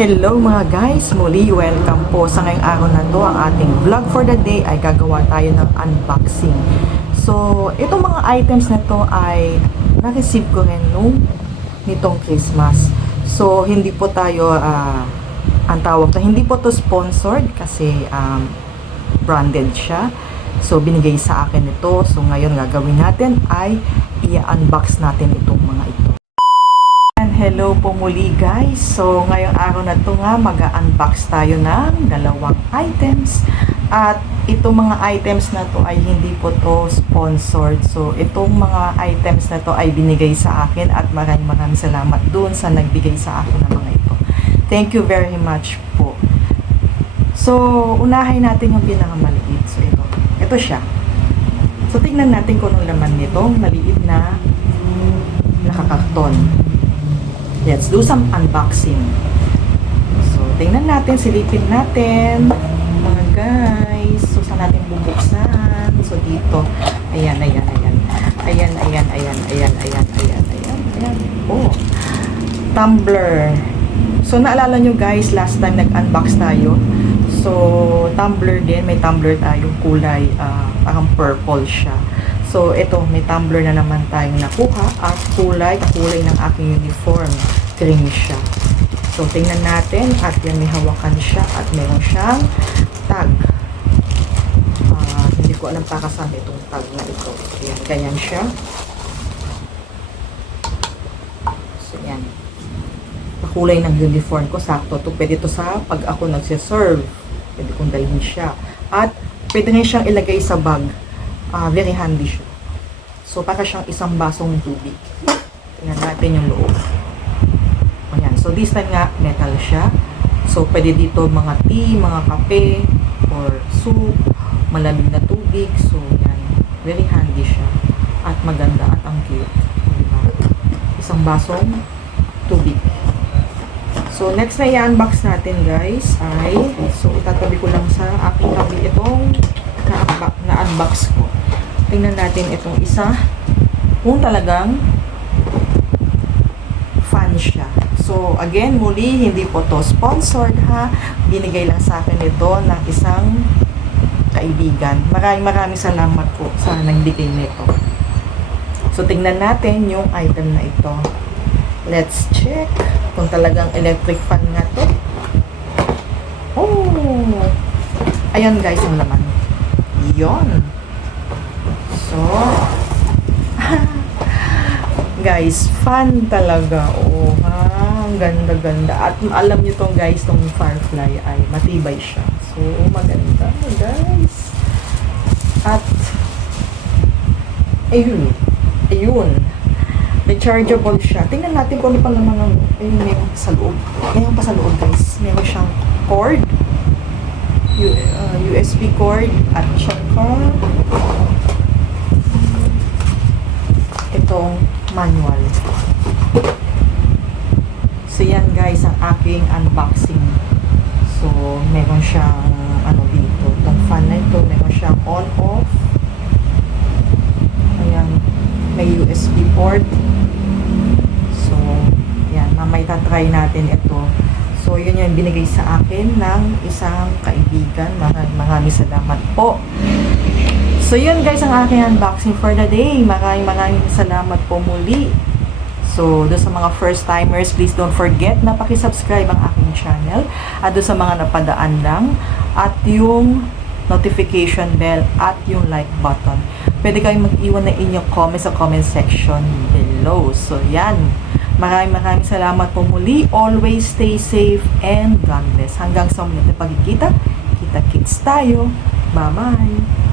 Hello mga guys, muli welcome po sa ngayong araw na to. Ang ating vlog for the day ay gagawa tayo ng unboxing. So, itong mga items na to ay na-receive ko rin nitong Christmas. So, hindi po tayo ang tawag na, hindi po to sponsored kasi branded siya. So, binigay sa akin ito. So, ngayon gagawin natin ay i-unbox natin itong mga ito. Hello po muli guys. So ngayong araw na to nga mag-unbox tayo ng dalawang items. At itong mga items na to ay hindi po to sponsored. So itong mga items na to ay binigay sa akin at maraming salamat doon sa nagbigay sa akin ng mga ito. Thank you very much po. So unahin natin yung pinakamaliit. So ito siya. So tingnan natin kung anong laman nitong maliit na nakakarton. Let's do some unboxing. So, tingnan natin, silipin natin. Mga guys. So, saan natin bubuksan? So, dito. Ayan. Oh. Tumbler. So, naalala nyo guys, last time nag-unbox tayo. So, tumbler din. May tumbler tayong kulay. Parang purple siya. So, ito, may tumbler na naman tayong nakuha at kulay ng aking uniform. Green siya. So, tingnan natin at yan may hawakan siya at meron siyang tag. Hindi ko alam para saan itong tag na ito. Ayan, ganyan siya. So, yan. Kulay ng uniform ko, sakto to. Pwede to sa pag ako nagsiserve. Pwede kong dalhin siya. At pwede rin siyang ilagay sa bag. Very handy siya. So, para siyang isang basong tubig. Tingnan natin yung loob. Ayan. So, this time nga, metal siya. So, pwede dito mga tea, mga kape, or soup, malamig na tubig. So, yan. Very handy siya. At maganda at ang cute. Diba? Isang basong tubig. So, next na i-unbox natin, guys, ay, so, itatabi ko lang sa aking tabi itong na-unbox ko. Tingnan natin itong isa. Kung talagang fan siya. So, again, muli, hindi po to sponsored ha. Binigay lang sa akin ito ng isang kaibigan. Maraming salamat po sa nagbigay nito. So, tingnan natin yung item na ito. Let's check kung talagang electric fan nga to. Oh! Ayan guys, ang laman. Yon. So, guys, fan talaga. Oh, ang ganda-ganda. At alam nyo tong guys, tong Firefly ay matibay siya. So, maganda guys. At, ayun. Rechargeable siya. Tingnan natin kung ano pa naman ang, ayun, meron sa loob. Meron pa sa loob guys. Meron siyang cord. USB cord at saka itong manual. So yan guys ang aking unboxing. So meron siyang ano dito, itong fan na ito, meron siyang on off. Ayan, may USB port. So yan, mamay tatry natin ito. So, yun yung binigay sa akin ng isang kaibigan. Maraming salamat po. So, yun guys ang aking unboxing for the day. Maraming salamat po muli. So, doon sa mga first timers, please don't forget na pakisubscribe ang aking channel. At doon sa mga napadaan lang. At yung notification bell at yung like button. Pwede kayong mag-iwan na inyong comments sa comment section below. So, yan. Maraming salamat po muli. Always stay safe and God bless. Hanggang sa muli na pagkikita. Kita-kits tayo. Bye-bye.